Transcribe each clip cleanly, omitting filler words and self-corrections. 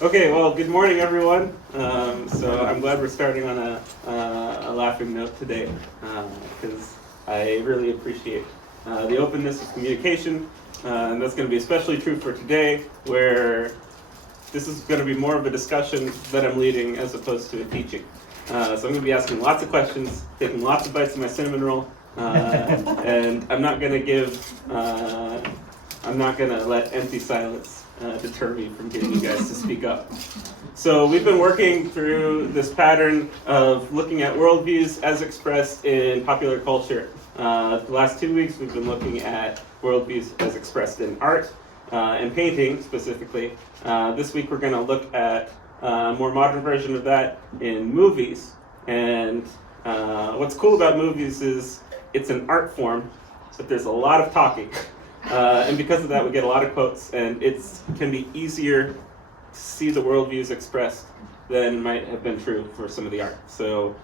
Okay, well, good morning, everyone. So I'm glad we're starting on a laughing note today, because I really appreciate the openness of communication, and that's going to be especially true for today, where this is going to be more of a discussion that I'm leading as opposed to a teaching. So I'm going to be asking lots of questions, taking lots of bites of my cinnamon roll, and I'm not going to let empty silence deter me from getting you guys to speak up. So we've been working through this pattern of looking at worldviews as expressed in popular culture. The last 2 weeks we've been looking at worldviews as expressed in art and painting specifically. This week we're going to look at a more modern version of that in movies. And what's cool about movies is it's an art form, but there's a lot of talking. And because of that, we get a lot of quotes, and it can be easier to see the worldviews expressed than might have been true for some of the art. So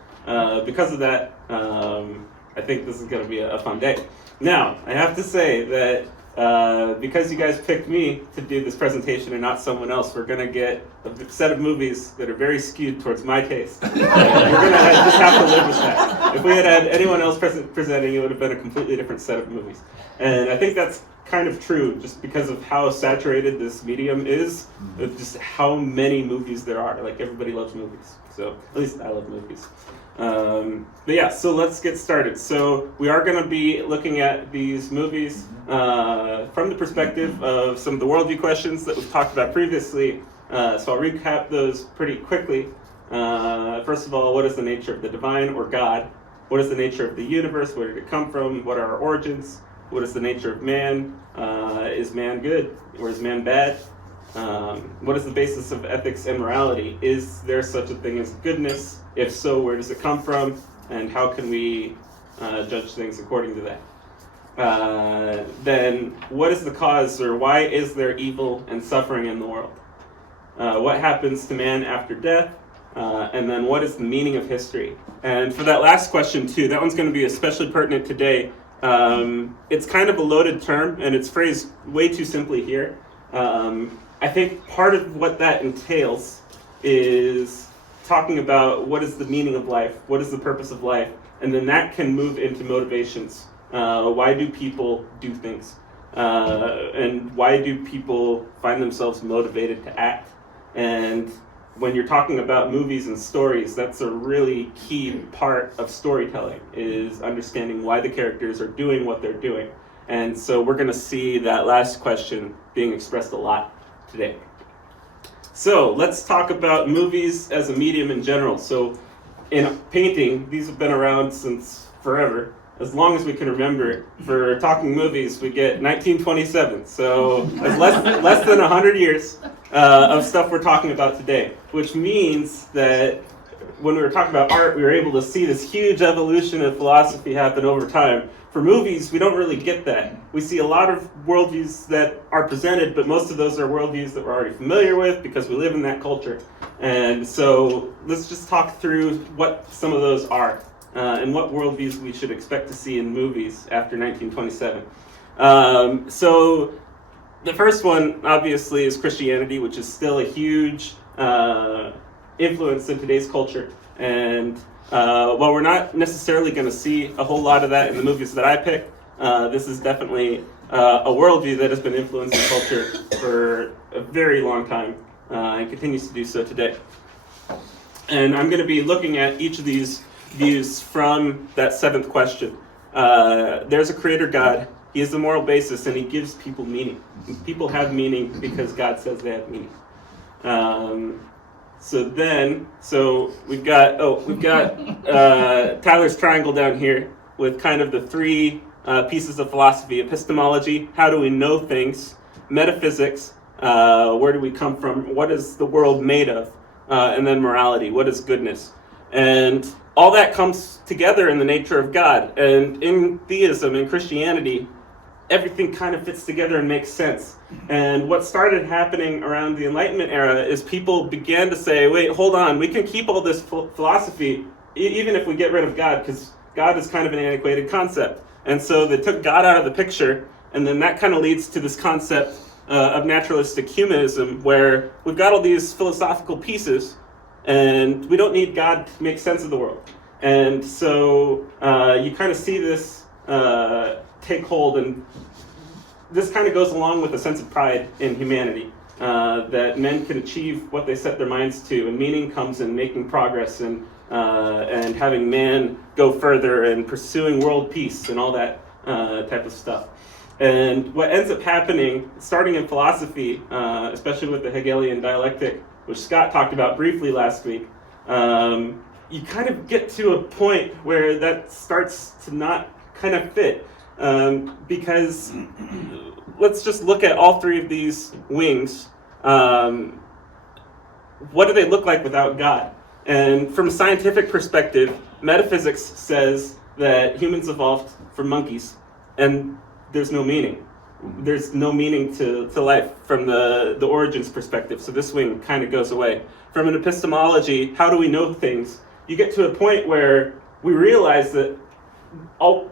because of that, I think this is going to be a fun day. Now, I have to say that because you guys picked me to do this presentation and not someone else, we're going to get a set of movies that are very skewed towards my taste. We're going to just have to live with that. If we had anyone else presenting, it would have been a completely different set of movies. And I think that's kind of true just because of how saturated this medium is, of just how many movies there are. Like, everybody loves movies. So at least I love movies. But yeah, so let's get started. So we are going to be looking at these movies from the perspective of some of the worldview questions that we've talked about previously. So I'll recap those pretty quickly. First of all, what is the nature of the divine or God? What is the nature of the universe? Where did it come from? What are our origins? What is the nature of man? Is man good or is man bad? What is the basis of ethics and morality? Is there such a thing as goodness? If so, where does it come from? And how can we judge things according to that? Then, what is the cause, or why is there evil and suffering in the world? What happens to man after death? And then, what is the meaning of history? And for that last question, too, that one's going to be especially pertinent today. It's kind of a loaded term, and it's phrased way too simply here. I think part of what that entails is talking about what is the meaning of life, what is the purpose of life, and then that can move into motivations. Why do people do things? And why do people find themselves motivated to act? And when you're talking about movies and stories, that's a really key part of storytelling, is understanding why the characters are doing what they're doing. And so we're going to see that last question being expressed a lot today. So let's talk about movies as a medium in general. So in painting, these have been around since forever, as long as we can remember. For talking movies, we get 1927. So that's less than 100 years of stuff we're talking about today, which means that when we were talking about art, we were able to see this huge evolution of philosophy happen over time. For movies, we don't really get that. We see a lot of worldviews that are presented, but most of those are worldviews that we're already familiar with because we live in that culture. And so let's just talk through what some of those are and what worldviews we should expect to see in movies after 1927. So the first one, obviously, is Christianity, which is still a huge influence in today's culture. And while we're not necessarily going to see a whole lot of that in the movies that I pick, this is definitely a worldview that has been influencing culture for a very long time and continues to do so today. And I'm going to be looking at each of these views from that seventh question. There's a creator God. He is the moral basis, and he gives people meaning. People have meaning because God says they have meaning. So we've got Tyler's triangle down here with kind of the three pieces of philosophy: epistemology, how do we know things; metaphysics, where do we come from; what is the world made of; and then morality, what is goodness. And all that comes together in the nature of God. And in theism, in Christianity, everything kind of fits together and makes sense. And what started happening around the Enlightenment era is people began to say, wait, hold on, we can keep all this philosophy even if we get rid of God, because God is kind of an antiquated concept. And so they took God out of the picture, and then that kind of leads to this concept of naturalistic humanism, where we've got all these philosophical pieces, and we don't need God to make sense of the world. And so you kind of see this take hold, and this kind of goes along with a sense of pride in humanity, that men can achieve what they set their minds to, and meaning comes in making progress and having man go further and pursuing world peace and all that type of stuff. And what ends up happening, starting in philosophy, especially with the Hegelian dialectic, which Scott talked about briefly last week, you kind of get to a point where that starts to not kind of fit. Because let's just look at all three of these wings. What do they look like without God? And from a scientific perspective, metaphysics says that humans evolved from monkeys, and there's no meaning. There's no meaning to life from the origins perspective, so this wing kind of goes away. From an epistemology, how do we know things? You get to a point where we realize that all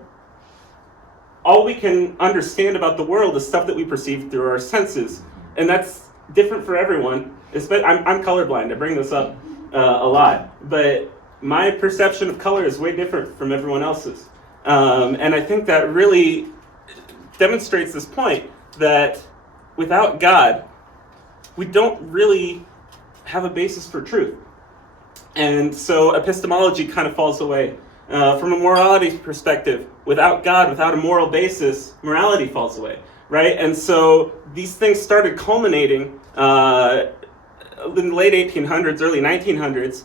we can understand about the world is stuff that we perceive through our senses, and that's different for everyone. I'm colorblind. I bring this up a lot, but my perception of color is way different from everyone else's, and I think that really demonstrates this point that without God, we don't really have a basis for truth, and so epistemology kind of falls away. From a morality perspective, without God, without a moral basis, morality falls away, right? And so these things started culminating in the late 1800s, early 1900s,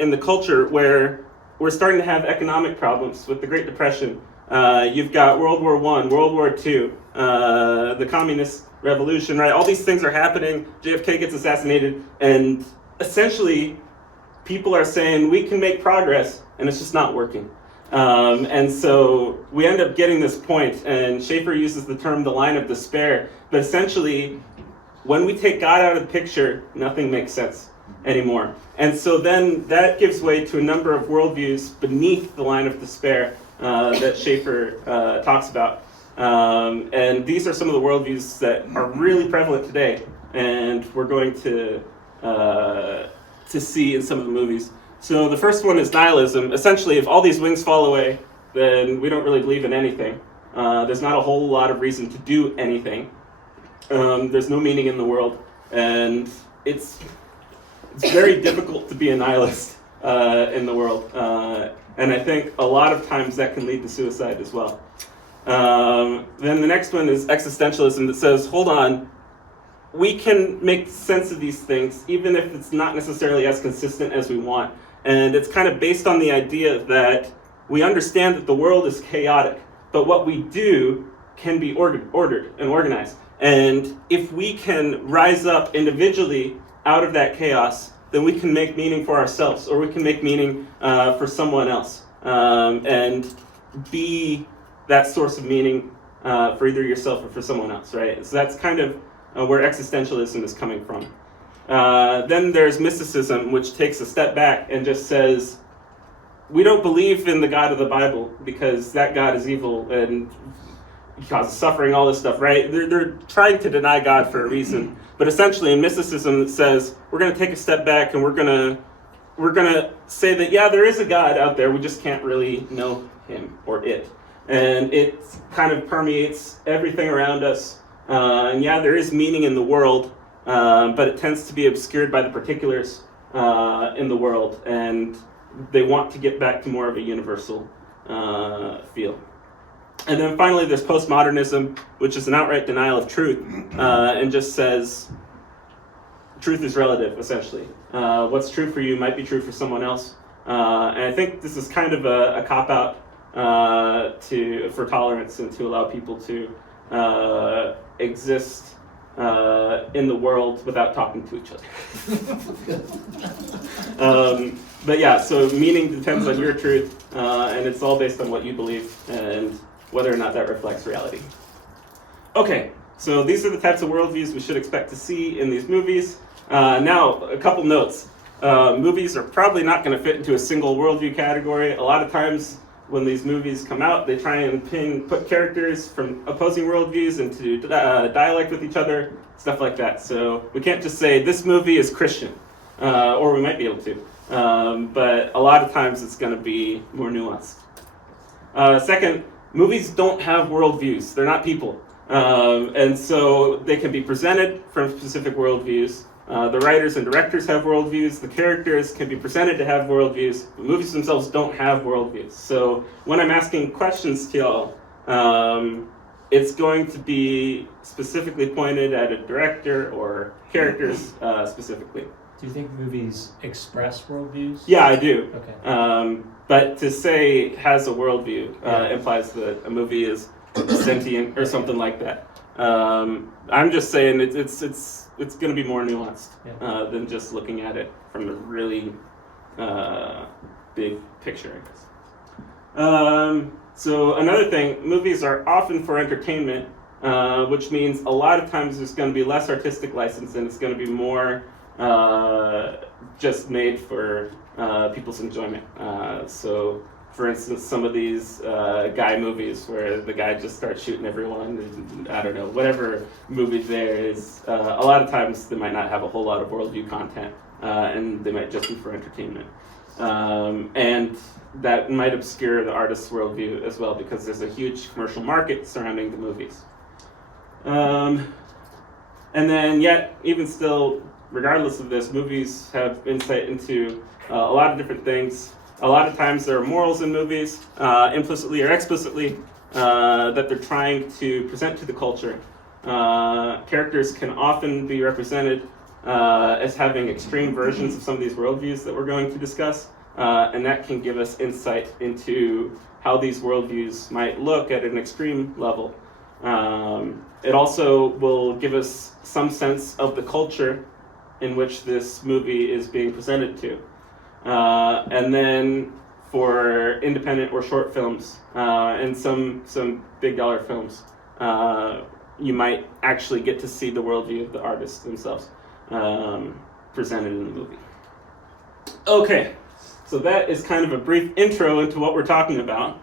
in the culture where we're starting to have economic problems with the Great Depression. You've got World War I, World War II, the Communist Revolution, right? All these things are happening. JFK gets assassinated, and essentially people are saying we can make progress, and it's just not working. And so we end up getting this point, and Schaeffer uses the term the line of despair, but essentially when we take God out of the picture, nothing makes sense anymore. And so then that gives way to a number of worldviews beneath the line of despair that Schaeffer talks about. And these are some of the worldviews that are really prevalent today, and we're going to see in some of the movies. So the first one is nihilism. Essentially, if all these wings fall away, then we don't really believe in anything. There's not a whole lot of reason to do anything. There's no meaning in the world, and it's very difficult to be a nihilist in the world. And I think a lot of times that can lead to suicide as well. Then the next one is existentialism, that says, hold on, we can make sense of these things even if it's not necessarily as consistent as we want. And it's kind of based on the idea that we understand that the world is chaotic, but what we do can be ordered and organized. And if we can rise up individually out of that chaos, then we can make meaning for ourselves, or we can make meaning for someone else, and be that source of meaning for either yourself or for someone else, right? So that's kind of where existentialism is coming from. Then there's mysticism, which takes a step back and just says, we don't believe in the God of the Bible because that God is evil and causes suffering, all this stuff, right? They're trying to deny God for a reason. But essentially in mysticism it says, we're going to take a step back and we're going to say that, yeah, there is a God out there, we just can't really know him or it. And it kind of permeates everything around us. And yeah, there is meaning in the world, but it tends to be obscured by the particulars in the world. And they want to get back to more of a universal feel. And then finally, there's postmodernism, which is an outright denial of truth, and just says truth is relative, essentially. What's true for you might be true for someone else. And I think this is kind of a cop-out for tolerance and to allow people to exist in the world without talking to each other. But yeah, so meaning depends on your truth, and it's all based on what you believe and whether or not that reflects reality. Okay, so these are the types of worldviews we should expect to see in these movies. Now, a couple notes. Movies are probably not going to fit into a single worldview category. A lot of times when these movies come out, they try and put characters from opposing worldviews into dialect with each other, stuff like that. So we can't just say this movie is Christian, or we might be able to, but a lot of times it's going to be more nuanced. Second, movies don't have worldviews. They're not people. And so they can be presented from specific worldviews. The writers and directors have worldviews. The characters can be presented to have worldviews. The movies themselves don't have worldviews. So when I'm asking questions to y'all, it's going to be specifically pointed at a director or characters specifically. Do you think movies express worldviews? Yeah, I do. Okay. But to say has a worldview implies that a movie is sentient or something like that. I'm just saying it's going to be more nuanced than just looking at it from a really big picture, I guess. So another thing, movies are often for entertainment, which means a lot of times there's going to be less artistic license and it's going to be more just made for people's enjoyment. So, for instance, some of these guy movies where the guy just starts shooting everyone, and, I don't know, whatever movie there is, a lot of times they might not have a whole lot of worldview content, and they might just be for entertainment. And that might obscure the artist's worldview as well, because there's a huge commercial market surrounding the movies. And then yet, even still, regardless of this, movies have insight into a lot of different things. A lot of times there are morals in movies, implicitly or explicitly, that they're trying to present to the culture. Characters can often be represented as having extreme versions of some of these worldviews that we're going to discuss, and that can give us insight into how these worldviews might look at an extreme level. It also will give us some sense of the culture in which this movie is being presented to. And then for independent or short films, and some big dollar films, you might actually get to see the worldview of the artists themselves presented in the movie. Okay, so that is kind of a brief intro into what we're talking about.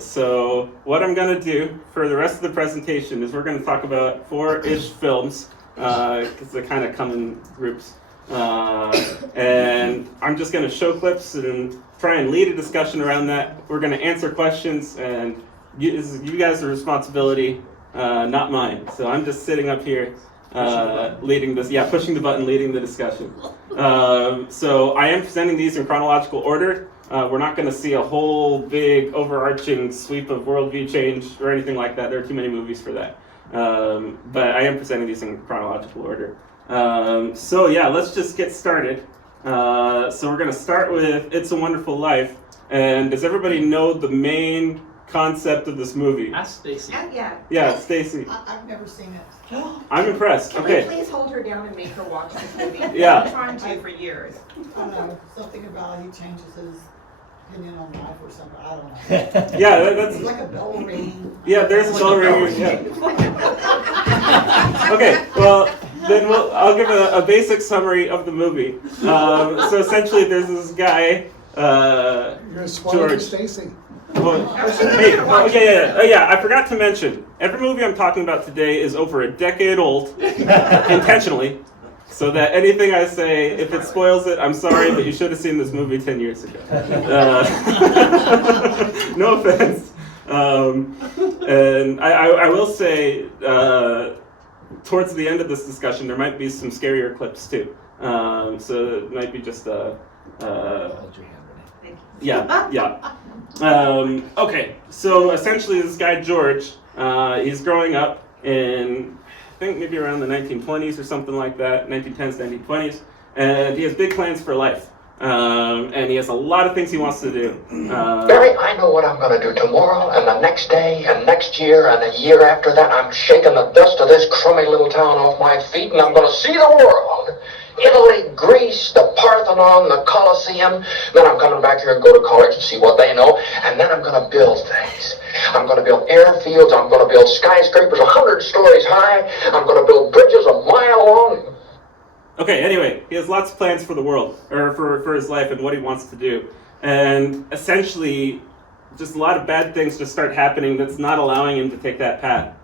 So what I'm going to do for the rest of the presentation is we're going to talk about 4-ish films, because they kind of come in groups. And I'm just going to show clips and try and lead a discussion around that. We're going to answer questions, and you guys' responsibility, not mine. So I'm just sitting up here leading this, pushing the button, leading the discussion. So I am presenting these in chronological order. We're not going to see a whole big overarching sweep of worldview change or anything like that. There are too many movies for that. But I am presenting these in chronological order. So let's just get started. So we're going to start with It's a Wonderful Life. And does everybody know the main concept of this movie? Ask Stacy. Yeah, Stacy. I've never seen it. I'm impressed. Can Okay. we please hold her down and make her watch this movie? Yeah. I've been trying to for years. I don't know, something about he changes his opinion on life or something, I don't know. Yeah, that's... It's like a bell ring. Yeah, there's a bell ring. Yeah. Okay, well, then I'll give a basic summary of the movie. So essentially, there's this guy, You're spoiling George. Stacy. Well, I forgot to mention, every movie I'm talking about today is over a decade old, intentionally, so that anything I say, if it spoils it, I'm sorry, but you should have seen this movie 10 years ago. No offense. And I will say, towards the end of this discussion, there might be some scarier clips too. So it might be just Hold your hand, Renee. Thank you. Okay, so essentially this guy George, he's growing up in, I think maybe around the 1920s or something like that, 1910s, 1920s, and he has big plans for life. And he has a lot of things he wants to do. Barry, I know what I'm going to do tomorrow, and the next day, and next year, and a year after that. I'm shaking the dust of this crummy little town off my feet, and I'm going to see the world. Italy, Greece, the Parthenon, the Colosseum. Then I'm coming back here and go to college and see what they know. And then I'm going to build things. I'm going to build airfields. I'm going to build skyscrapers 100 stories high. I'm going to build bridges a mile long. Okay, anyway, he has lots of plans for the world, or for his life and what he wants to do. And essentially, just a lot of bad things just start happening that's not allowing him to take that path.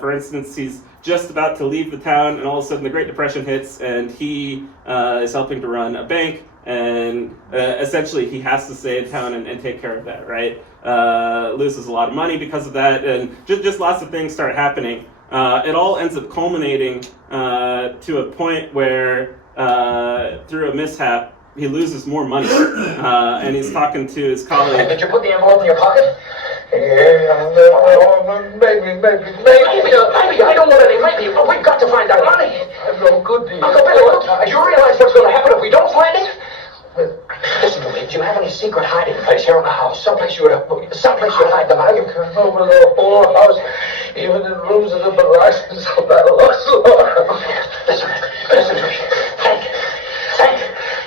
For instance, he's just about to leave the town, and all of a sudden the Great Depression hits, and he is helping to run a bank, and essentially he has to stay in town and take care of that, right? Loses a lot of money because of that, and just lots of things start happening. It all ends up culminating to a point where, through a mishap, he loses more money, and he's talking to his colleague. Did you put the envelope in your pocket? Yeah, maybe. Maybe. I don't want any maybe, but we've got to find that money. No good deal. Uncle Billy, look, do you realize what's going to happen if we don't find it? Listen to me. Do you have any secret hiding place here in the house? Someplace you would hide the money? You can over the whole house, even in rooms that have been licensed for that Listen to me. Think.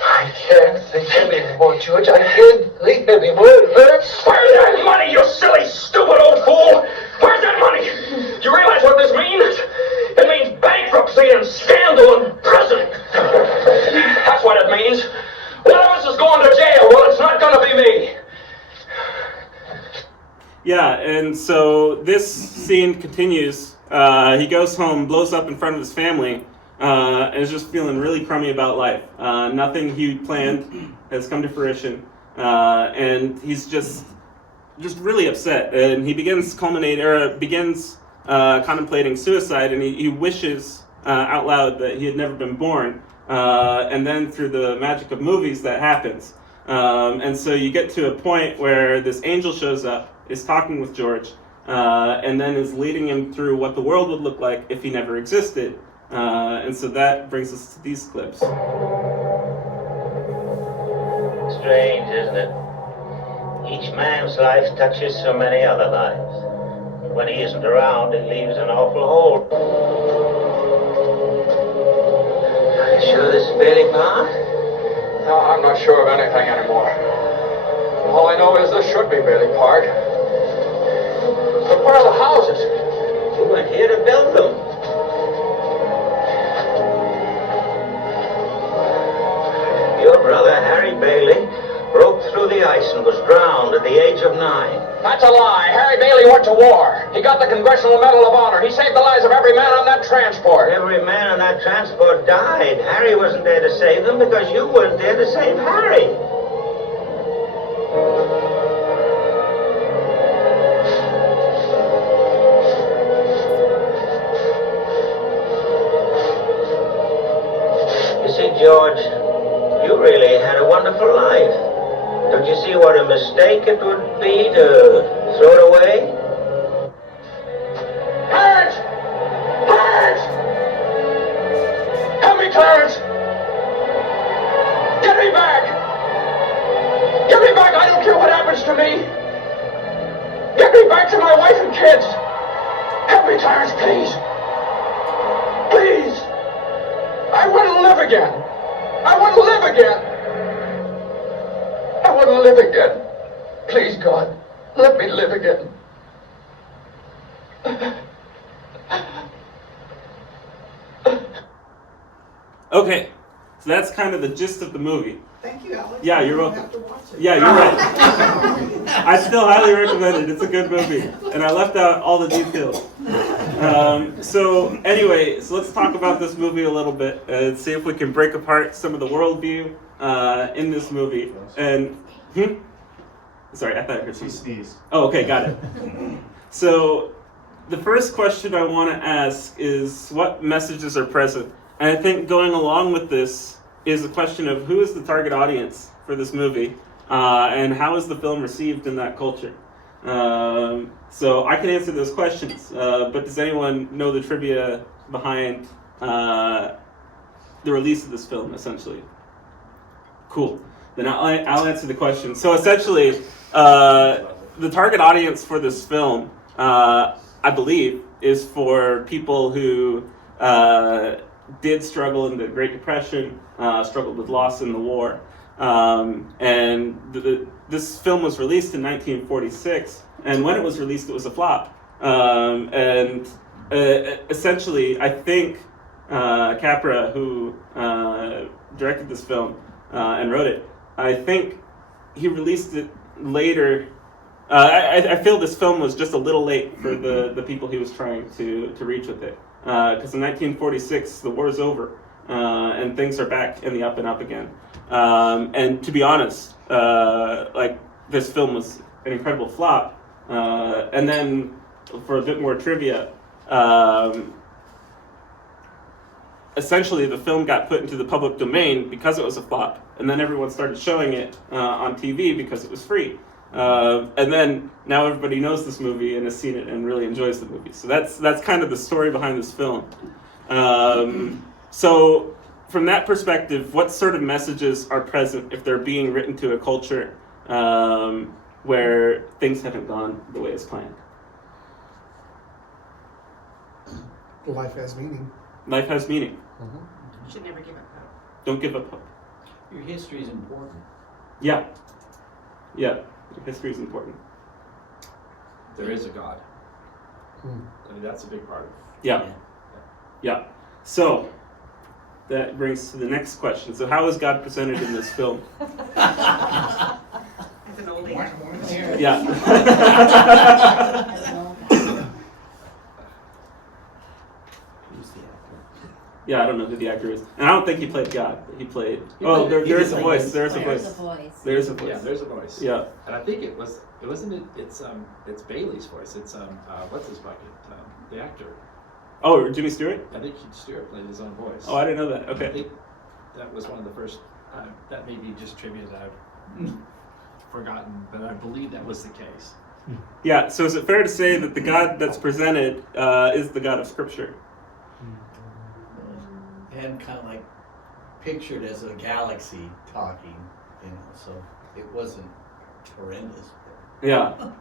I can't think anymore, George. I can't think anymore. It hurts. Where's that money, you silly, stupid old fool? Where's that money? Do you realize what this means? It means bankruptcy and scandal and prison. That's what it means. One of us is going to jail. Well, it's not going to be me. Yeah, and so this scene continues. He goes home, blows up in front of his family, and is just feeling really crummy about life. Nothing he planned has come to fruition, and he's just really upset. And he begins contemplating suicide, and he wishes out loud that he had never been born. And then through the magic of movies, that happens. And so you get to a point where this angel shows up, is talking with George, and then is leading him through what the world would look like if he never existed. And so that brings us to these clips. Strange, isn't it? Each man's life touches so many other lives. When he isn't around, it leaves an awful hole. Are you sure this is Bailey Pond? No, I'm not sure of anything anymore. All I know is this should be Bailey Park. But where are the houses? We went here to build them. Your brother, Harry Bailey, broke through the ice and was drowned at the age of 9. That's a lie. Harry Bailey went to war. He got the Congressional Medal of Honor. He saved the lives of every man on that transport. Every man on that transport died. Harry wasn't there to save them because you weren't there to save Harry. You see, George, you really had a wonderful life. Don't you see what a mistake it would be to throw it away? Clarence! Clarence! Help me, Clarence! Get me back! Get me back! I don't care what happens to me! Get me back to my wife and kids! Help me, Clarence, please! Please! I want to live again! I want to live again! I want to live again. Please, God, let me live again. Okay, so that's kind of the gist of the movie. Thank you, Alex. Yeah, you're I welcome. have to watch it. Yeah, you're right. I still highly recommend it. It's a good movie. And I left out all the details. So let's talk about this movie a little bit and see if we can break apart some of the worldview in this movie. And, Sorry, I thought I heard She something. sneezed. Oh, okay, got it. So the first question I want to ask is what messages are present? And I think going along with this is a question of who is the target audience for this movie, and how is the film received in that culture? So I can answer those questions, but does anyone know the trivia behind the release of this film, essentially? Cool. Then I'll answer the question. So essentially, the target audience for this film, I believe, is for people who did struggle in the Great Depression, struggled with loss in the war. And this film was released in 1946, and when it was released, it was a flop. Essentially, I think Capra, who directed this film and wrote it, I think he released it later I feel this film was just a little late for the people he was trying to reach with it. Because in 1946, the war's over, and things are back in the up and up again. And to be honest, like, this film was an incredible flop. And then, for a bit more trivia, essentially the film got put into the public domain because it was a flop, and then everyone started showing it on TV because it was free. And then now everybody knows this movie and has seen it and really enjoys the movie. So that's kind of the story behind this film. So from that perspective, what sort of messages are present if they're being written to a culture where things haven't gone the way it's planned? Life has meaning. Life has meaning. You should never give up hope. Don't give up hope. Your history is important. Yeah. Yeah. History is important. There is a God. Hmm. I mean, that's a big part of it. Yeah. Yeah. So that brings to the next question. So how is God presented in this film? As an old age. Yeah. Yeah, I don't know who the actor is. And I don't think he played God. He played... Oh, there is a voice. There is a voice. There is a voice. Yeah, there's a voice. Yeah. And I think it's Bailey's voice. It's what's his bucket? The actor. Oh, Jimmy Stewart? I think Stewart played his own voice. Oh, I didn't know that. I Okay. think that was one of the first. That may be just trivia that I've forgotten, but I believe that was the case. Yeah, so is it fair to say that the God that's presented is the God of Scripture? And kind of like pictured as a galaxy talking, so it wasn't horrendous. Yeah.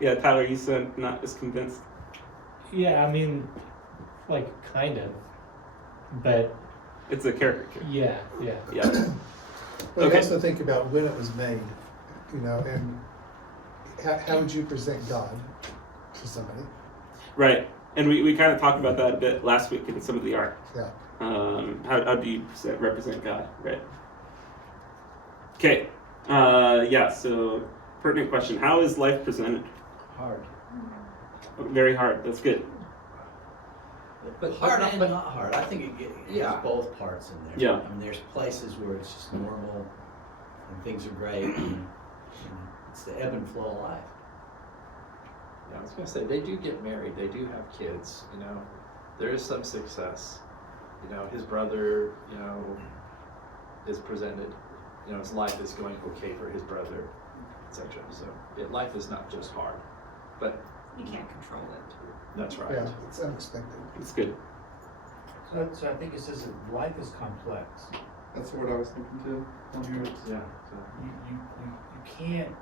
Yeah, Tyler, you sound not as convinced. Yeah, I mean, like, kind of. But, It's a caricature. yeah. Yeah. But Okay. also think about when it was made, and how would you present God to somebody? Right. And we kind of talked about that a bit last week in some of the art. Yeah. How do you represent God, right? Okay. Yeah, so pertinent question. How is life presented? Hard. Very hard. That's good. But hard and not hard. I think it Yeah. has both parts in there. Yeah. I mean, there's places where it's just normal and things are great, and it's the ebb and flow of life. Yeah, I was gonna say they do get married. They do have kids. There is some success. His brother, is presented. His life is going okay for his brother, etc. So life is not just hard, but You can't control it. that's right. Yeah, it's unexpected. It's good. So I think it says that life is complex. That's what I was thinking too. Yeah. You can't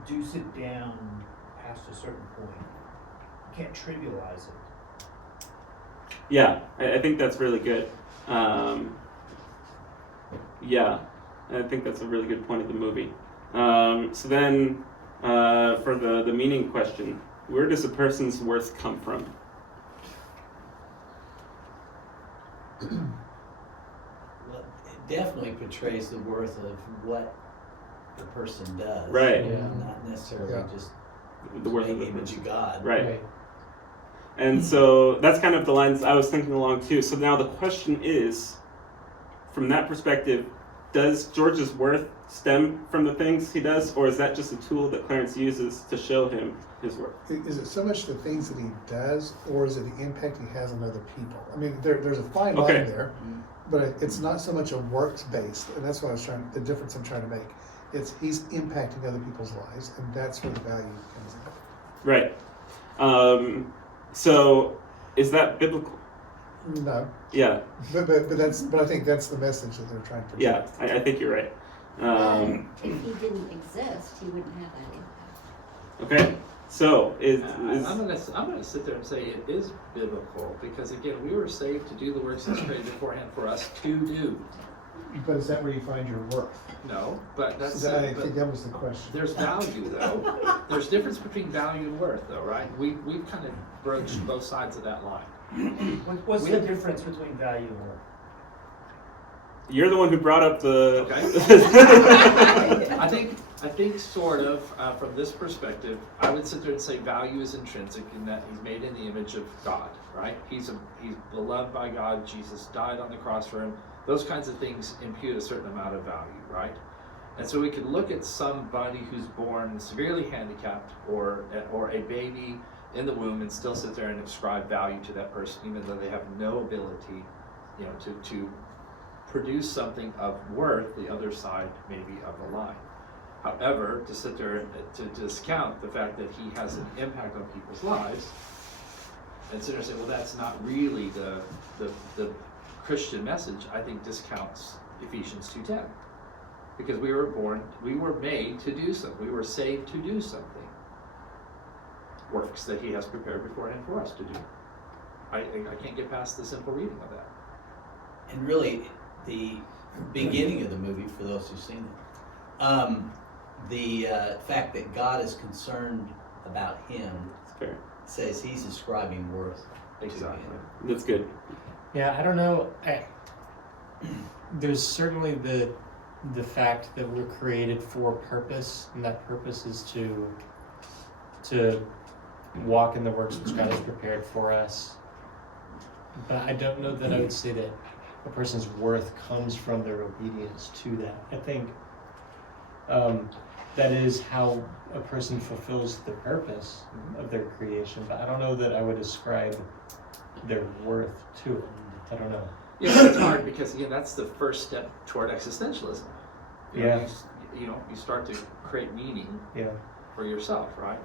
reduce it down past a certain point. You can't trivialize it. Yeah, I think that's really good. Yeah, I think that's a really good point of the movie. So then, for the meaning question, where does a person's worth come from? Well, it definitely portrays the worth of what the person does. Right. Yeah. Not necessarily Yeah. just The worth of the image person. of God. Right. And so that's kind of the lines I was thinking along too. So now the question is, from that perspective, does George's worth stem from the things he does, or is that just a tool that Clarence uses to show him his worth? Is it so much the things that he does, or is it the impact he has on other people? I mean, there's a fine Okay. line there, but it's not so much a works-based, and that's what the difference I'm trying to make. It's he's impacting other people's lives, and that's where the value comes in. Right. So is that biblical? No, Yeah. but I think that's the message that they're trying to Yeah, project. I think you're right. If he didn't exist, he wouldn't have that impact. Okay. So I'm gonna sit there and say it is biblical because again we were saved to do the works that's created beforehand for us to do. But is that where you find your worth? No, but that's I but think that was the question. there's value though. There's difference between value and worth though, right? We've kind of broached both sides of that line. What's the difference between value and worth? you're the one who brought up the. I think sort of from this perspective, I would sit there and say value is intrinsic in that he's made in the image of God, right? He's beloved by God. Jesus died on the cross for him. Those kinds of things impute a certain amount of value, right? And so we could look at somebody who's born severely handicapped or a baby in the womb and still sit there and ascribe value to that person, even though they have no ability, to produce something of worth, the other side maybe of the line. However, to sit there and to discount the fact that he has an impact on people's lives, and sit there and say, well, that's not really the Christian message, I think discounts Ephesians 2:10. Because we were made to do something. We were saved to do something. Works that he has prepared beforehand for us to do. I can't get past the simple reading of that. And really, the beginning of the movie, for those who've seen it, the fact that God is concerned about him says he's ascribing worth to him. That's good. Yeah, I don't know. There's certainly the fact that we're created for purpose, and that purpose is to walk in the works which God has prepared for us. But I don't know that I would say that a person's worth comes from their obedience to that. I think that is how a person fulfills the purpose of their creation, but I don't know that I would ascribe their worth to it. I don't know. Yeah, it's hard because again, that's the first step toward existentialism. You start to create meaning for yourself, right?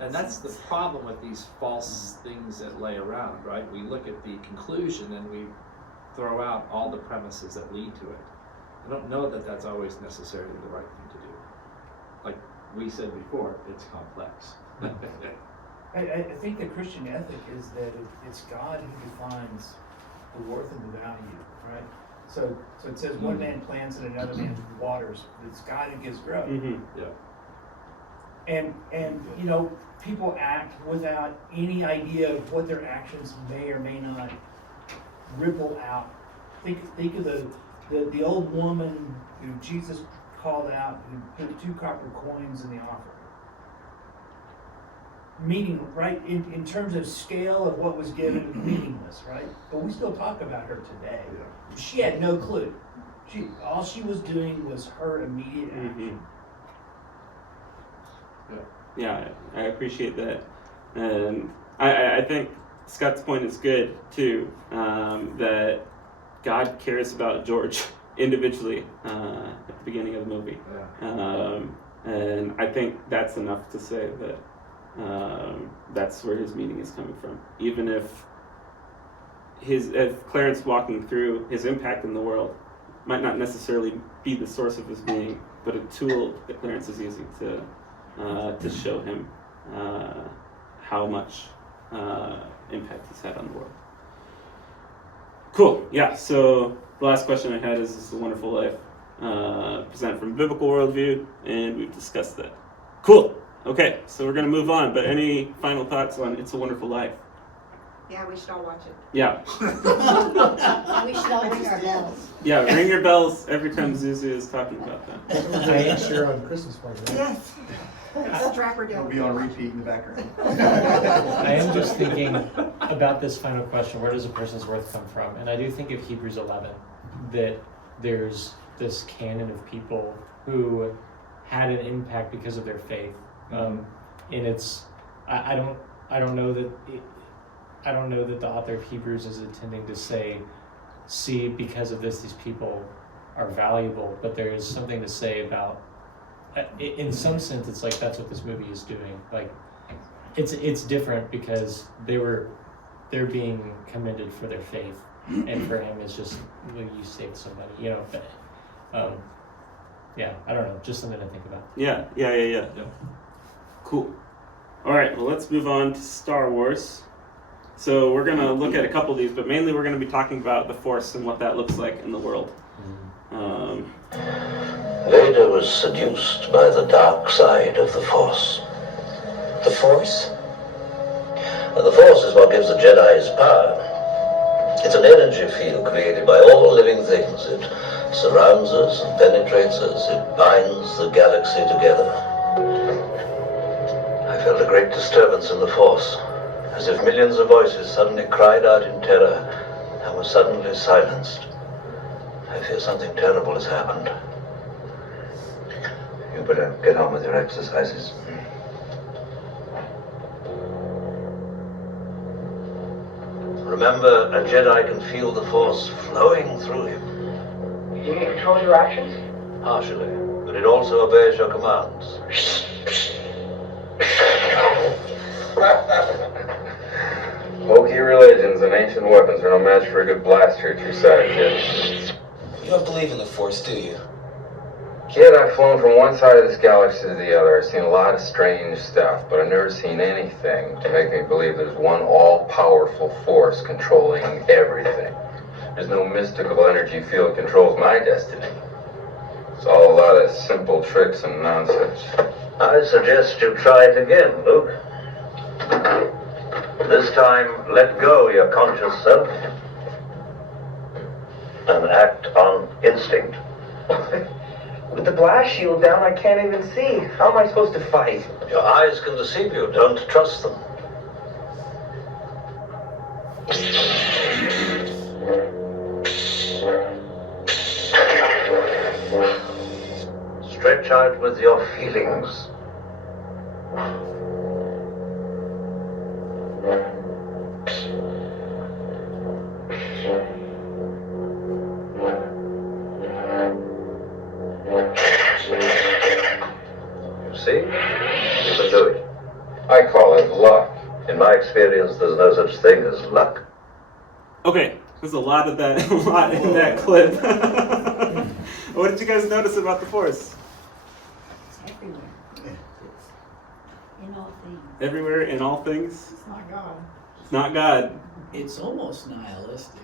And that's the problem with these false things that lay around, right? We look at the conclusion and we throw out all the premises that lead to it. I don't know that that's always necessarily the right thing to do. Like we said before, it's complex. I think the Christian ethic is that it's God who defines the worth and the value, right? So it says one man plants and another man waters. It's God who gives growth. Yeah. And people act without any idea of what their actions may or may not ripple out. Think of the old woman who Jesus called out who put 2 copper coins in the offering. Meaning, right, in terms of scale of what was given, meaningless, right? But we still talk about her today. Yeah. She had no clue. All she was doing was her immediate action. Yeah, I appreciate that. And I think Scott's point is good too, that God cares about George individually at the beginning of the movie. And I think that's enough to say that that's where his meaning is coming from. Even if Clarence walking through, his impact in the world might not necessarily be the source of his being, but a tool that Clarence is using to show him how much impact he's had on the world. Cool. Yeah. So the last question I had is The Wonderful Life, presented from biblical worldview, and we've discussed that. Cool. Okay, so we're going to move on, but any final thoughts on It's a Wonderful Life? Yeah, we should all watch it. Yeah. We should all ring our bells. Yeah, ring your bells every time Zuzu is talking about that. I am sure on Christmas party, right? Yes. Strapper It'll be on repeat in the background. I am just thinking about this final question, where does a person's worth come from? And I do think of Hebrews 11, that there's this canon of people who had an impact because of their faith. And it's, I don't know that the author of Hebrews is intending to say, see, because of this, these people are valuable, but there is something to say about, in some sense, it's like that's what this movie is doing. Like, it's different because they're being commended for their faith, and for him, it's just, you saved somebody, But, yeah, I don't know, just something to think about. Yeah. Cool. All right, well, let's move on to Star Wars. So we're going to look at a couple of these, but mainly we're going to be talking about the Force and what that looks like in the world. Vader was seduced by the dark side of the Force. The Force? The Force is what gives the Jedi his power. It's an energy field created by all living things. It surrounds us and penetrates us. It binds the galaxy together. I felt a great disturbance in the force, as if millions of voices suddenly cried out in terror and were suddenly silenced. I fear something terrible has happened. You better get on with your exercises. Remember, a Jedi can feel the Force flowing through him. You can control your actions? Partially, but it also obeys your commands. Wookiee religions and ancient weapons are no match for a good blaster at your side, kid. You don't believe in the Force, do you? Kid, I've flown from one side of this galaxy to the other. I've seen a lot of strange stuff, but I've never seen anything to make me believe there's one all-powerful force controlling everything. There's no mystical energy field controls my destiny. It's all a lot of simple tricks and nonsense. I suggest you try it again, Luke. This time, let go your conscious self and act on instinct. With the blast shield down, I can't even see. How am I supposed to fight? Your eyes can deceive you. Don't trust them. Stretch out with your feelings. You see? You can do it. I call it luck. In my experience, there's no such thing as luck. Okay, there's a lot of that, a lot in that clip. What did you guys notice about the Force? It's everywhere. In all things. Everywhere, in all things. It's not God. It's not God. It's almost nihilistic.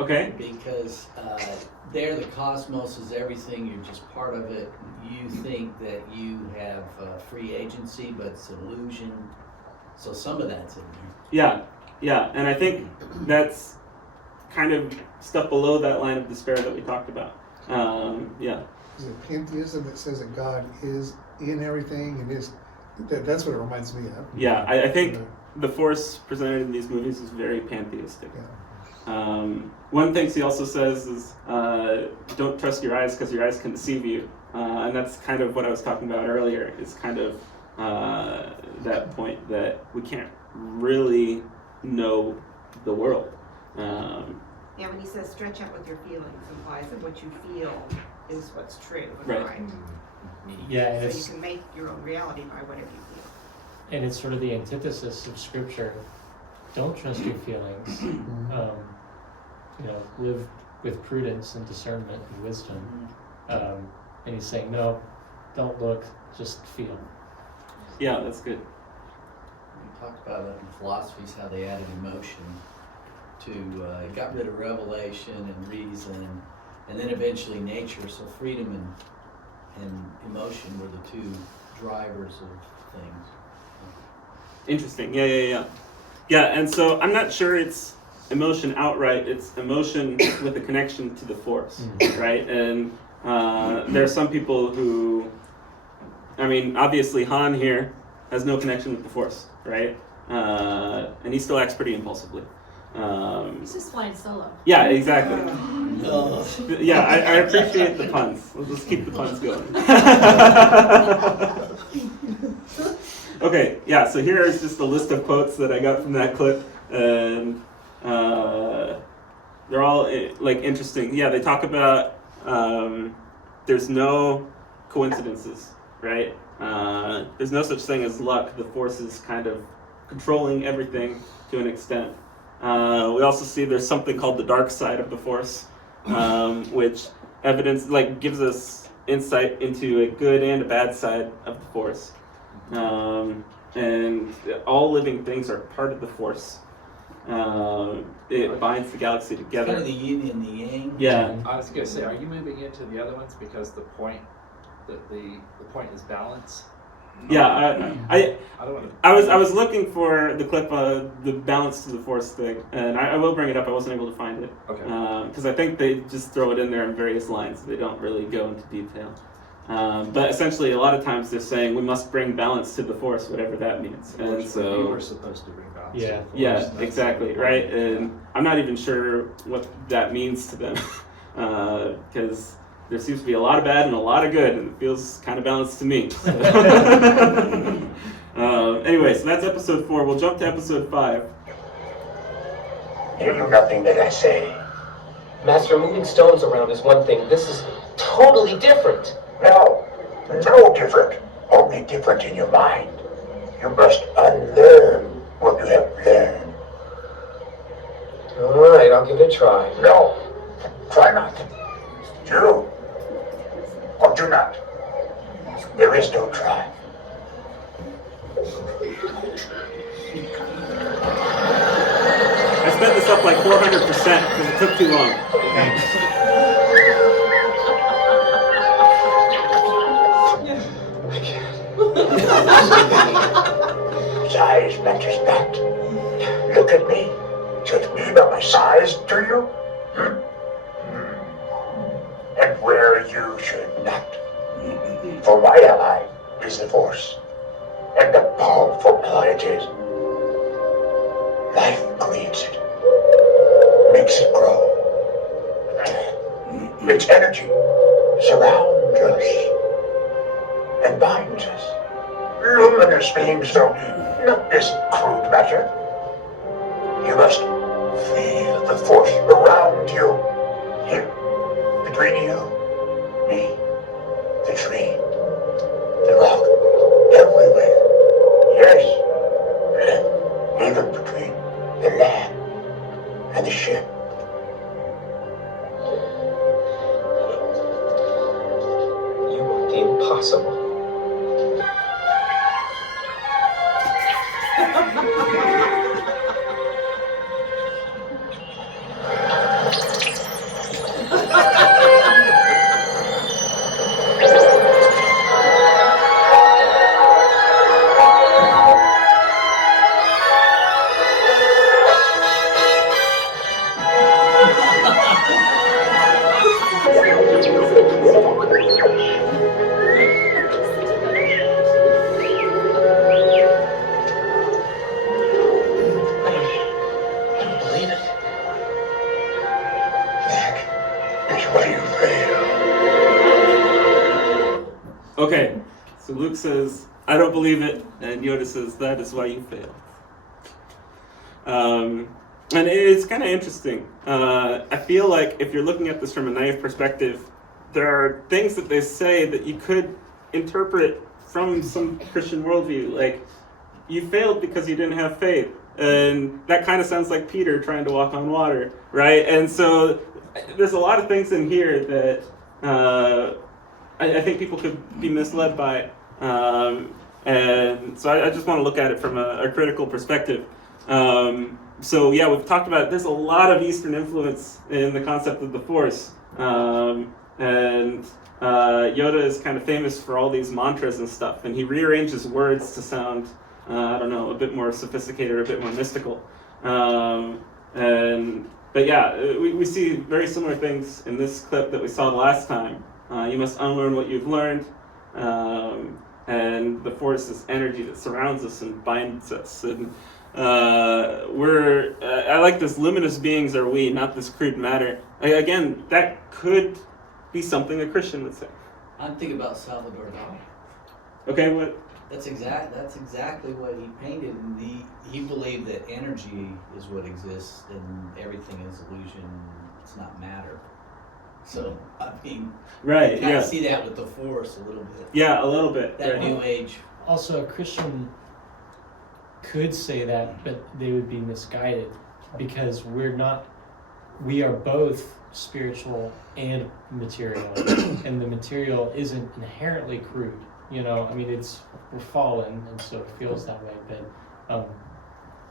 Okay. Because there the cosmos is everything, you're just part of it. You think that you have free agency, but it's an illusion. So some of that's in there. Yeah, and I think that's kind of stuff below that line of despair that we talked about. Yeah. Is it pantheism that says that God is in everything and is, that's what it reminds me of. Yeah, I think the Force presented in these movies is very pantheistic. Yeah. One thing he also says is, don't trust your eyes because your eyes can deceive you. And that's kind of what I was talking about earlier, is kind of that point that we can't really know the world. Yeah, when he says stretch out with your feelings, implies that what you feel is what's true and Right. Yeah, and So you it's, can make your own reality by whatever you feel. and it's sort of the antithesis of scripture. Don't trust your feelings. Live with prudence and discernment and wisdom. And he's saying, no, don't look, just feel. Yeah, that's good. We talked about it in philosophies, how they added emotion to, got rid of revelation and reason, and then eventually nature. So freedom and emotion were the two drivers of things. Interesting. Yeah. Yeah, and so I'm not sure it's emotion outright. It's emotion with a connection to the Force, right? And there are some people who, I mean, obviously Han here has no connection with the Force, right? And he still acts pretty impulsively. He's just flying solo. Yeah, exactly. Yeah, I appreciate the puns. Let's keep the puns going. Okay, yeah, so here is just a list of quotes that I got from that clip, and they're all like interesting. Yeah, they talk about there's no coincidences, right? There's no such thing as luck. The Force is kind of controlling everything to an extent. We also see there's something called the dark side of the Force, which evidence gives us insight into a good and a bad side of the Force. And all living things are part of the Force. It binds the galaxy together. Kind of the yin and the yang. Yeah. I was gonna say, are you moving into the other ones because the point is balance? Yeah, I don't want to. I was looking for the clip, the balance to the force thing, and I will bring it up. I wasn't able to find it. Okay. Because I think they just throw it in there in various lines. They don't really go into detail. But essentially, a lot of times they're saying we must bring balance to the force, whatever that means. And You so, were supposed to bring balance. Yeah. to the force, yeah, and that's exactly, the right. point. And I'm not even sure what that means to them, because there seems to be a lot of bad and a lot of good, and it feels kind of balanced to me. So. Anyway, so that's episode 4. We'll jump to episode 5. You do nothing that I say. Master, moving stones around is one thing. This is totally different. No, no different. Only different in your mind. You must unlearn what you have learned. All right, I'll give it a try. No, try not. Do or do not. There is no try. I sped this up like 400% because it took too long. Size matters not. Look at me. Judge me by my size, do you? And where you should not. For my ally is the Force. And a powerful ally it is. Life creates it. Makes it grow. Its energy surrounds us and binds us. Luminous beings don't not this crude matter. You must feel the force around you. Here, between you, me, the tree, the rock, everywhere. Yes, even between the land and the ship. You want the impossible. Okay, so Luke says, I don't believe it, and Yoda says, that is why you failed. And it's kind of interesting. I feel like if you're looking at this from a naive perspective, there are things that they say that you could interpret from some Christian worldview. Like, you failed because you didn't have faith. And that kind of sounds like Peter trying to walk on water, right? And so there's a lot of things in here that I think people could be misled by. And so I just want to look at it from a critical perspective. So yeah, we've talked about it. There's a lot of Eastern influence in the concept of the Force. And Yoda is kind of famous for all these mantras and stuff. And he rearranges words to sound, I don't know, a bit more sophisticated or a bit more mystical. But yeah, we see very similar things in this clip that we saw the last time. You must unlearn what you've learned. And the Force is energy that surrounds us and binds us. And I like this, luminous beings are we, not this crude matter. Again, that could be something a Christian would say. I'm thinking about Salvador Dali. Okay, what? That's exactly what he painted. And he believed that energy is what exists and everything is illusion. It's not matter. So, I mean, right, you kind yeah. of see that with the Force a little bit. Yeah, a little bit. That right. New Age. Also, a Christian could say that, but they would be misguided because we are both spiritual and material, and the material isn't inherently crude. You know, I mean, we're fallen, and so it feels that way. But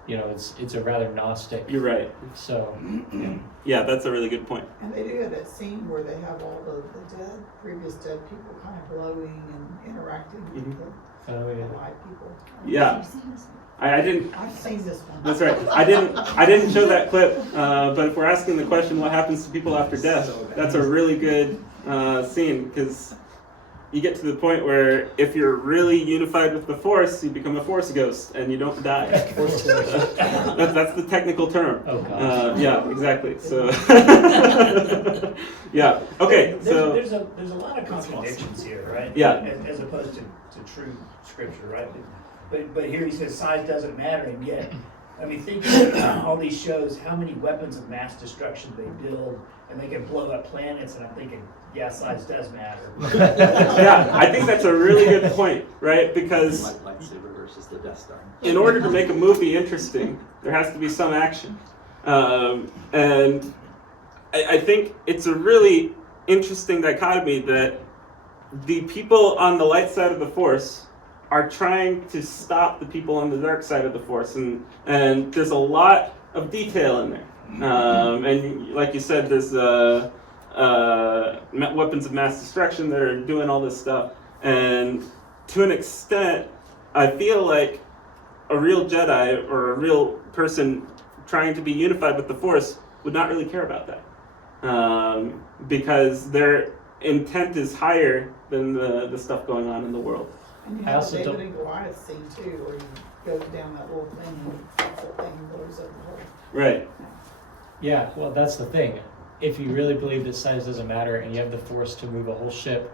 you know, it's a rather Gnostic. You're right. So yeah, that's a really good point. And they do have that scene where they have all the previous dead people kind of glowing and interacting with Oh, yeah. White people. Yeah. I didn't. I've seen this one. That's right. I didn't show that clip. But if we're asking the question, what happens to people after death? That's a really good scene, because you get to the point where if you're really unified with the Force, you become a Force ghost and you don't die. That's the technical term. Oh gosh. Yeah, exactly. So. Yeah. Okay. So. There's a lot of contradictions here, right? Yeah. As opposed to true scripture, right? But here he says size doesn't matter, and yet, I mean, think of all these shows, how many weapons of mass destruction they build, and they can blow up planets, and I'm thinking, yeah, size does matter. Yeah, I think that's a really good point, right? Because Lightsaber versus the Death Star. in order to make a movie interesting, there has to be some action. And I think it's a really interesting dichotomy that the people on the light side of the Force are trying to stop the people on the dark side of the Force, and there's a lot of detail in there. And like you said, there's weapons of mass destruction that are doing all this stuff, and to an extent, I feel like a real Jedi or a real person trying to be unified with the Force would not really care about that, because their intent is higher than the stuff going on in the world. And you I have also the David don't- and Goliath scene too, where you go down that little thing and that thing blows up the whole. Right. Yeah, well, that's the thing. If you really believe that size doesn't matter and you have the Force to move a whole ship,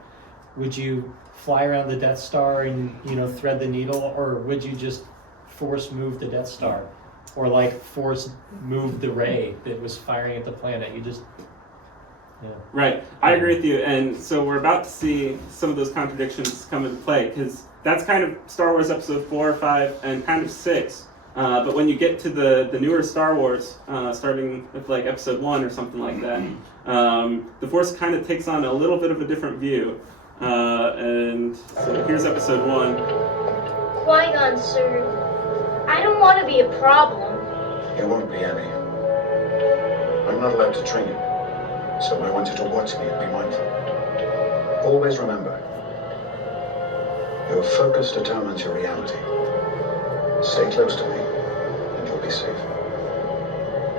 would you fly around the Death Star and, thread the needle, or would you just Force move the Death Star? Or like Force move the ray that was firing at the planet? You just, Right, I agree with you, and so we're about to see some of those contradictions come into play, because that's kind of Star Wars Episode 4, 5, and kind of 6. But when you get to the newer Star Wars, starting with like Episode 1 or something like that, the Force kind of takes on a little bit of a different view. And so here's Episode 1. Qui-Gon, sir, I don't want to be a problem. You won't be, Annie. I'm not allowed to train you. So I want you to watch me and be mindful. Always remember, your focus determines your reality. Stay close to me, and you'll be safe.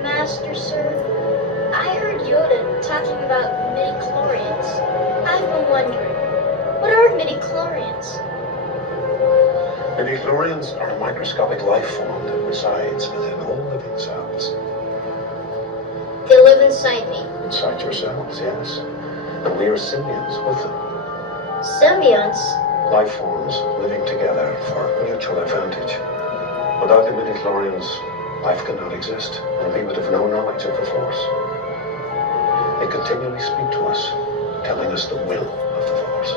Master, sir, I heard Yoda talking about midi-chlorians. I've been wondering, what are midi-chlorians? Midi-chlorians are a microscopic life form that resides within all living cells. They live inside me. Inside your cells, yes. And we are symbionts with them. Symbionts? Life forms living together for mutual advantage. Without the midi-chlorians, life cannot exist, and we would have no knowledge of the Force. They continually speak to us, telling us the will of the Force.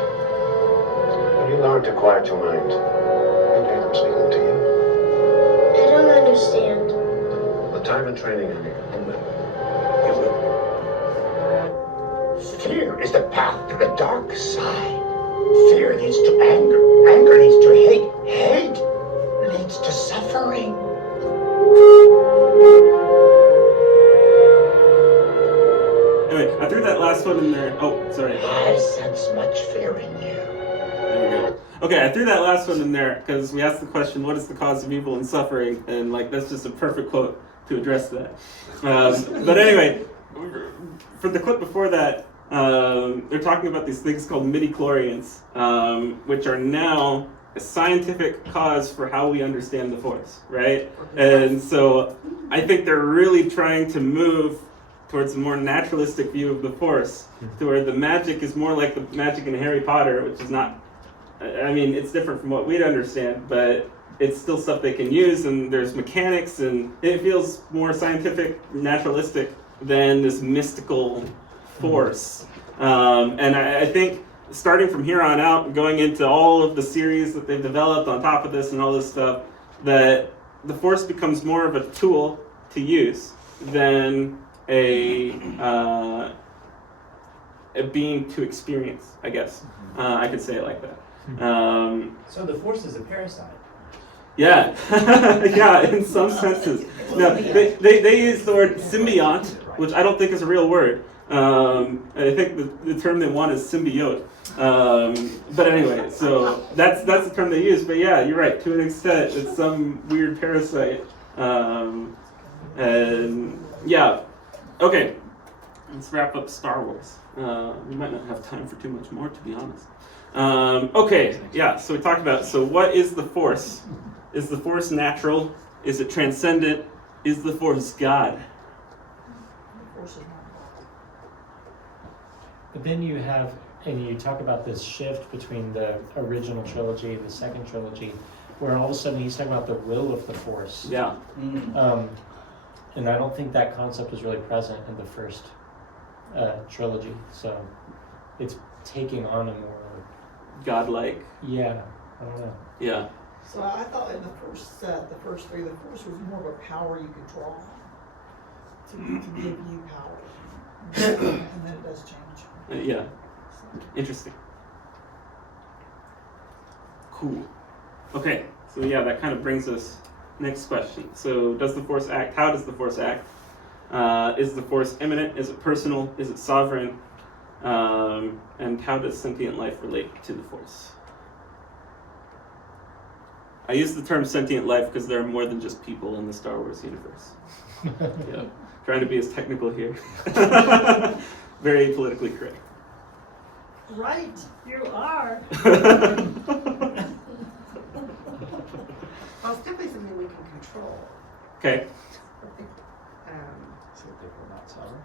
When you learn to quiet your mind, you'll hear them speaking to you. I don't understand. The time and training, Annie, you will. Fear is the path to the dark side. Fear leads to anger. Anger leads to hate. Hate leads to suffering. Anyway, I threw that last one in there. Oh, sorry. I sense much fear in you. There we go. Okay, I threw that last one in there because we asked the question, what is the cause of evil and suffering? And that's just a perfect quote to address that. But anyway, for the clip before that, they're talking about these things called midi-chlorians, which are now a scientific cause for how we understand the Force, right? And so I think they're really trying to move towards a more naturalistic view of the Force, to where the magic is more like the magic in Harry Potter, which is not, I mean, it's different from what we'd understand, but it's still stuff they can use, and there's mechanics, and it feels more scientific, naturalistic than this mystical Force. And I think starting from here on out, going into all of the series that they've developed on top of this and all this stuff, that the Force becomes more of a tool to use than a being to experience, I guess. I could say it like that. So the Force is a parasite. Yeah, yeah, in some senses. No, they use the word symbiont, which I don't think is a real word. I think the term they want is symbiote. But anyway, so that's the term they use. But yeah, you're right. To an extent, it's some weird parasite. And yeah, okay. Let's wrap up Star Wars. We might not have time for too much more, to be honest. Okay, yeah. So we talked about. So what is the Force? Is the Force natural? Is it transcendent? Is the Force God? But then you have, and you talk about this shift between the original trilogy and the second trilogy, where all of a sudden he's talking about the will of the Force. Yeah. And I don't think that concept was really present in the first trilogy. So it's taking on a more godlike. Yeah, I don't know. Yeah. So I thought in the first set, the first three, the Force was more of a power you could draw to give you power. And then it does change. Yeah. Interesting. Cool. Okay. So yeah, that kind of brings us next question. So does the Force act? How does the Force act? Is the Force immanent? Is it personal? Is it sovereign? And how does sentient life relate to the Force? I use the term sentient life because there are more than just people in the Star Wars universe. Yeah. Trying to be as technical here. Very politically correct. Right, you are. Well, it's definitely something we can control. Okay. So therefore not sovereign.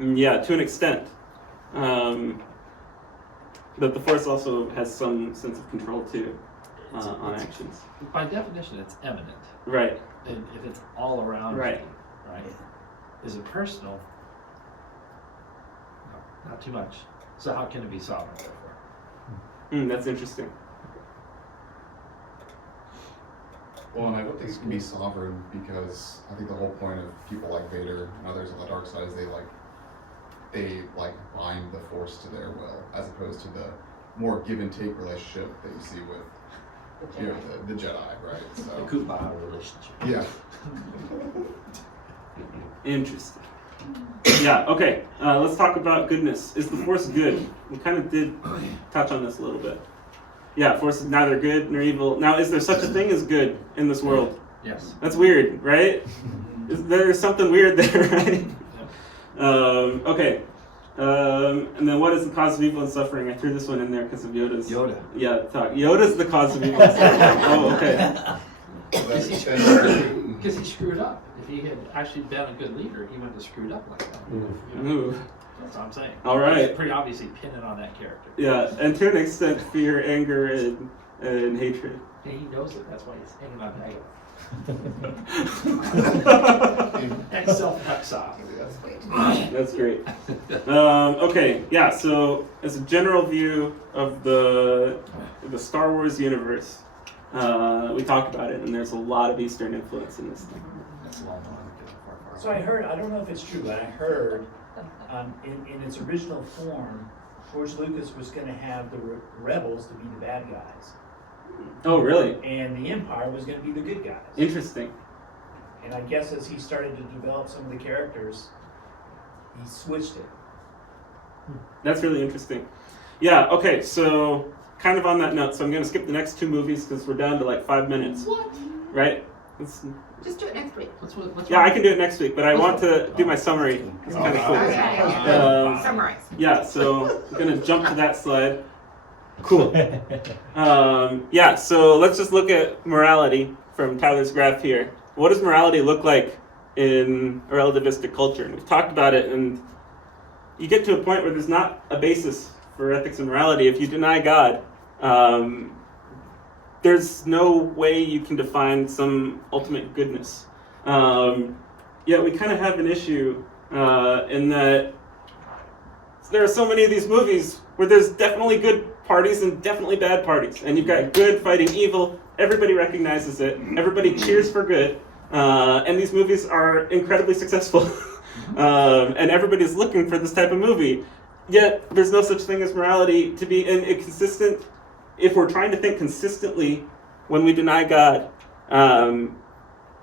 Right. Yeah, to an extent. But the Force also has some sense of control too on actions. By definition, it's eminent. Right. And if it's all around right. you, right? Is it personal? No, not too much. So how can it be sovereign, therefore? That's interesting. Well, and I don't think it can be sovereign because I think the whole point of people like Vader and others on the dark side is they bind the Force to their will, as opposed to the more give and take relationship that you see with the Jedi, right? So the Kumbaya relationship. Yeah. Interesting. Yeah. Okay. Let's talk about goodness. Is the Force good? We kind of did touch on this a little bit. Yeah, Force is neither good nor evil. Now, is there such a thing as good in this world? Yes. That's weird, right? There's something weird there, right? Okay. And then what is the cause of evil and suffering? I threw this one in there because of Yoda's. Yoda. Yeah, talk. Yoda's the cause of evil and suffering. Oh, okay. Because he screwed up. If he had actually been a good leader, he wouldn't have screwed up like that. Ooh. That's what I'm saying. All right. He's pretty obviously pinning on that character. Yeah, and to an extent, fear, anger, and hatred. And he knows it. That's why he's hanging on by and self-exile. That's great. Okay, yeah. So, as a general view of the Star Wars universe, we talked about it, and there's a lot of Eastern influence in this thing. That's a long one. So I heard, I don't know if it's true, but I heard in its original form, George Lucas was going to have the rebels to be the bad guys. Oh, really? And the Empire was going to be the good guys. Interesting. And I guess as he started to develop some of the characters, he switched it. That's really interesting. Yeah, okay, so kind of on that note, so I'm going to skip the next two movies because we're down to like 5 minutes. What? Right? Just do it next week. Yeah, I can do it next week, but I want to do my summary. It's kind of cool. Okay. Summarize. Yeah, so I'm going to jump to that slide. Cool. Yeah, so let's just look at morality from Tyler's graph here. What does morality look like in a relativistic culture? And we've talked about it, and you get to a point where there's not a basis for ethics and morality. If you deny God, there's no way you can define some ultimate goodness. Yet we kind of have an issue in that there are so many of these movies where there's definitely good parties and definitely bad parties. And you've got good fighting evil. Everybody recognizes it. Everybody cheers for good. And these movies are incredibly successful. And everybody's looking for this type of movie. Yet there's no such thing as morality to be inconsistent. If we're trying to think consistently when we deny God,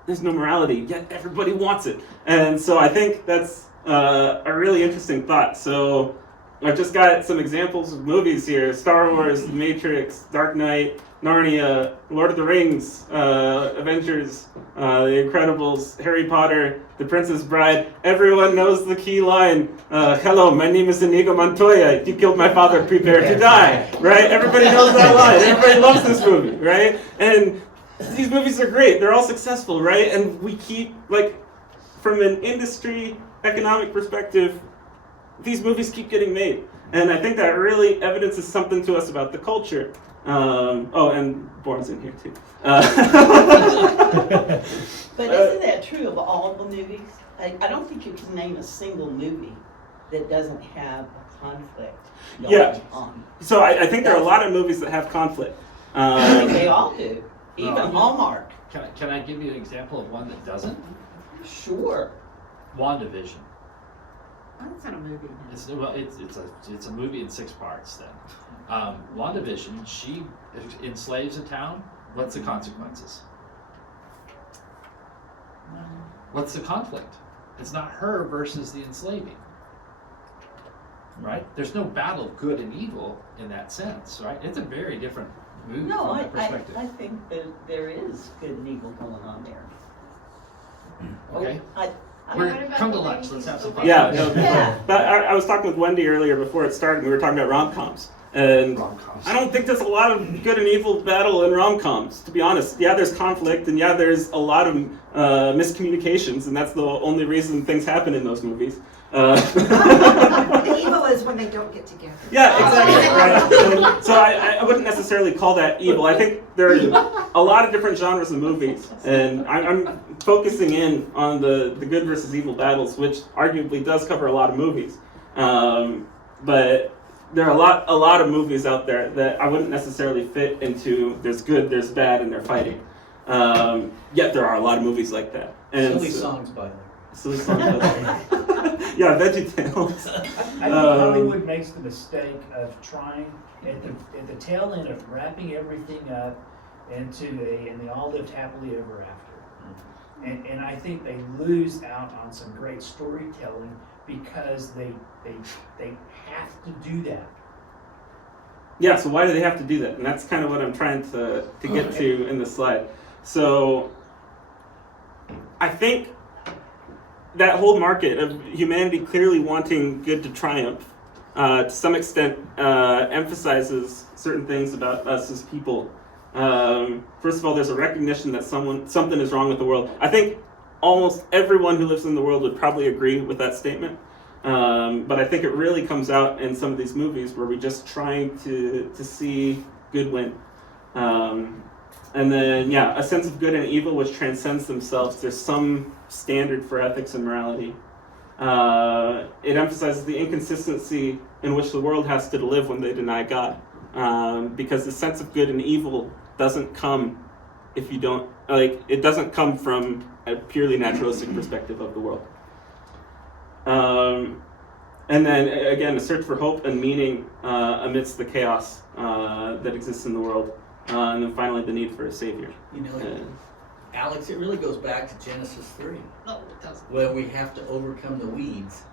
there's no morality, yet everybody wants it. And so I think that's a really interesting thought. So I've just got some examples of movies here: Star Wars, The Matrix, Dark Knight, Narnia, Lord of the Rings, Avengers, The Incredibles, Harry Potter, The Princess Bride. Everyone knows the key line, hello, my name is Inigo Montoya, you killed my father, prepare to die, right? Everybody knows that line. Everybody loves this movie, right? And these movies are great. They're all successful, right? And we keep, like, from an industry, economic perspective, these movies keep getting made. And I think that really evidences something to us about the culture. Oh, and Born's in here too. But isn't that true of all the movies? I don't think you can name a single movie that doesn't have a conflict going on. So I think there are a lot of movies that have conflict. I think they all do. Even Hallmark. Can I give you an example of one that doesn't? Sure. WandaVision. Oh, that's not a movie. It's a movie in 6 parts then. WandaVision, she enslaves a town. What's the consequences? What's the conflict? It's not her versus the enslaving. Right? There's no battle of good and evil in that sense, right? It's a very different movie from that perspective. I think that there is good and evil going on there. Okay. We're come to lunch. Let's have some fun. Yeah. But I was talking with Wendy earlier before it started. We were talking about rom-coms. And I don't think there's a lot of good and evil battle in rom-coms, to be honest. Yeah, there's conflict, and yeah, there's a lot of miscommunications, and that's the only reason things happen in those movies. The evil is when they don't get together. Yeah, exactly. Right. So I wouldn't necessarily call that evil. I think there are a lot of different genres of movies, and I'm focusing in on the good versus evil battles, which arguably does cover a lot of movies. But there are a lot of movies out there that I wouldn't necessarily fit into there's good, there's bad, and they're fighting. Yet there are a lot of movies like that. And Silly songs, by the way. Silly songs, by the way. Yeah, VeggieTales. I think Hollywood makes the mistake of trying at the tail end of wrapping everything up into and they all lived happily ever after. And I think they lose out on some great storytelling because they have to do that. Yeah, so why do they have to do that? And that's kind of what I'm trying to get to in this slide. So I think that whole market of humanity clearly wanting good to triumph, to some extent, emphasizes certain things about us as people. First of all, there's a recognition that something is wrong with the world. I think almost everyone who lives in the world would probably agree with that statement. But I think it really comes out in some of these movies where we're just trying to see good win. And then, a sense of good and evil which transcends themselves. There's some standard for ethics and morality. It emphasizes the inconsistency in which the world has to live when they deny God. Because the sense of good and evil doesn't come if you don't, it doesn't come from a purely naturalistic perspective of the world. And then, again, a search for hope and meaning amidst the chaos that exists in the world. And then finally, the need for a savior. You know, Alex, it really goes back to Genesis 3. No, it doesn't. Where we have to overcome the weeds.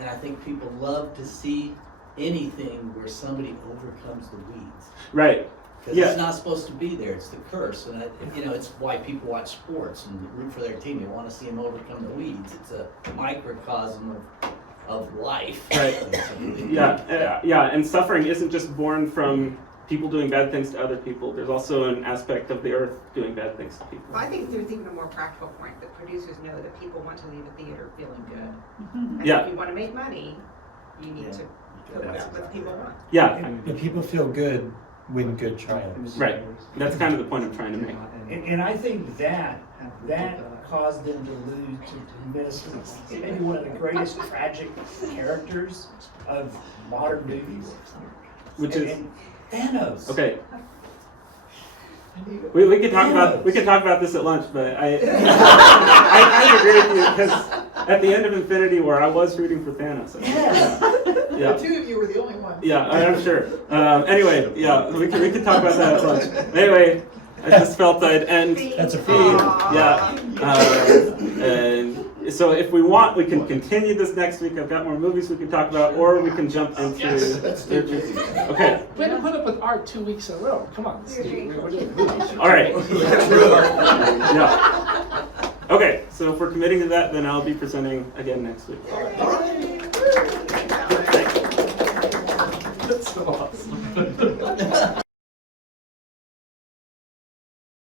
And I think people love to see anything where somebody overcomes the weeds. Right. Because it's not supposed to be there. It's the curse. And, it's why people watch sports and root for their team. They want to see them overcome the weeds. It's a microcosm of life. Right. And suffering isn't just born from people doing bad things to other people. There's also an aspect of the earth doing bad things to people. Well, I think there's even a more practical point that producers know that people want to leave a theater feeling good. And if you want to make money, you need to put what people want. Yeah. And people feel good when good triumphs. Right. That's kind of the point I'm trying to make. And I think that caused them to miss maybe one of the greatest tragic characters of modern movies. Which is Thanos. Okay. We could talk about this at lunch, but I kind of agree with you because at the end of Infinity War, I was rooting for Thanos. Yeah. The two of you were the only ones. Yeah, I'm sure. Anyway, we could talk about that at lunch. Anyway, I just felt I'd end. That's a Yeah. And so if we want, we can continue this next week. I've got more movies we can talk about, or we can jump into. Yes, Okay. We had to put up with art 2 weeks in a row. Come on, Steve. We're doing movies. All right. Yeah. Okay. So if we're committing to that, then I'll be presenting again next week. That's so awesome.